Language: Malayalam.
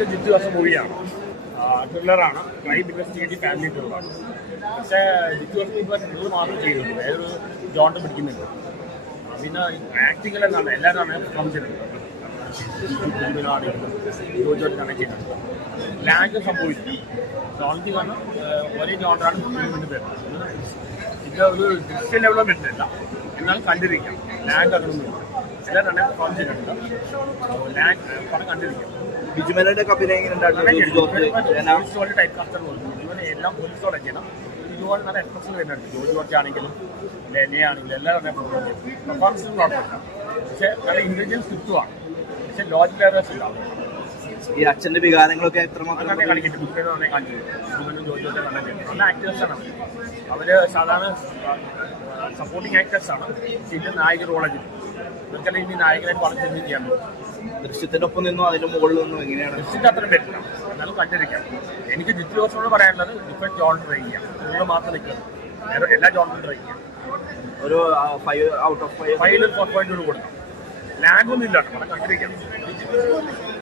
ജിത്തു വർഷം മൂവിയാണ്, ത്രില്ലറാണ്, ക്രൈം ഇൻവെസ്റ്റിഗേറ്റീവ് ഫാമിലി ത്രില്ലറാണ്. പക്ഷേ ജിത്തു വർഷം ഇപ്പോൾ ത്രില്ലർ മാത്രം ചെയ്യുന്നുണ്ട്, വേറൊരു ജോണ്ട് പിടിക്കുന്നുണ്ട്. പിന്നെ ആക്ടിങ്ങിലെ നല്ല എല്ലാവരും പെർഫോം ചെയ്യുന്നുണ്ട്. ജോജോട്ട് കണക്ട് ചെയ്യുന്നുണ്ട്. ലാംഗ്വേജ് സംഭവിച്ചു സോൾവിങ് ആണ്, ഒരേ ജോണ്ടാണ് മുന്നിൽ വരുന്നത്. ഇത് ഒരു ഡിജിറ്റൽ ലെവലിലും വരുന്നില്ല, എന്നാലും കണ്ടിരിക്കാം. ലാംഗ് അങ്ങനൊന്നുമില്ല, എല്ലാവരും പെർഫോം ചെയ്യുന്നുണ്ട്. പണം കണ്ടിരിക്കാം. ബിജുമേനോന്റെ അഭിനയം ടൈപ്പ് കാസ്റ്റർ ഇവരെ എല്ലാം പോലീസോടെ ചെയ്യണം. ഇതുപോലെ നല്ല എക്സ്പ്രഷൻ വരുന്നുണ്ട്. ജോർജ് ജോർജ് ആണെങ്കിലും ലെനയാണെങ്കിലും എല്ലാവരും പെർഫോമൻസിനും കുഴപ്പമില്ല. പക്ഷേ നല്ല ഇന്റലിജൻസ് കിട്ടുവാണ്, പക്ഷേ ലോജിക് എറേഴ്സ് ഉണ്ടാവും. ഈ അച്ഛന്റെ വികാരങ്ങളൊക്കെ എത്രമാത്രം കളിക്കുന്നുണ്ട്. ബുക്കിനെ കാണിച്ചിട്ടുണ്ട്. ജോർജ് ജോർജ് നല്ല ആക്ടേഴ്സാണ് അവർ. സാധാരണ സപ്പോർട്ടിങ് ആക്ടേഴ്സാണ്. ഇതിൽ നായക റോളാണ്. ഇവർക്കെല്ലാം ഇനി നായകനായിട്ട് വളരെ ചിന്തി ചെയ്യാൻ പറ്റും. ദൃശ്യത്തിനൊപ്പം നിന്നും അതിന്റെ മുകളിൽ നിന്നും എങ്ങനെയാണ്? ദൃശ്യത്തെ അത്ര പറ്റില്ല, എന്നാലും കണ്ടിരിക്കാം. എനിക്ക് ജിത്തു ജോസഫിനോട് പറയാനുള്ളത് ഡിഫറെൻറ്റ് ജോൺ ട്രൈ ചെയ്യാം. നിങ്ങൾ മാത്രം നിൽക്കുന്നത്, എല്ലാ ജോണിലും ട്രൈ ചെയ്യാം. ഒരു 5 ഔട്ട് ഓഫ് 5 4.2 കൊടുക്കാം. ലാൻഡ് ഒന്നും ഇല്ല, നമ്മൾ കണ്ടിരിക്കാം.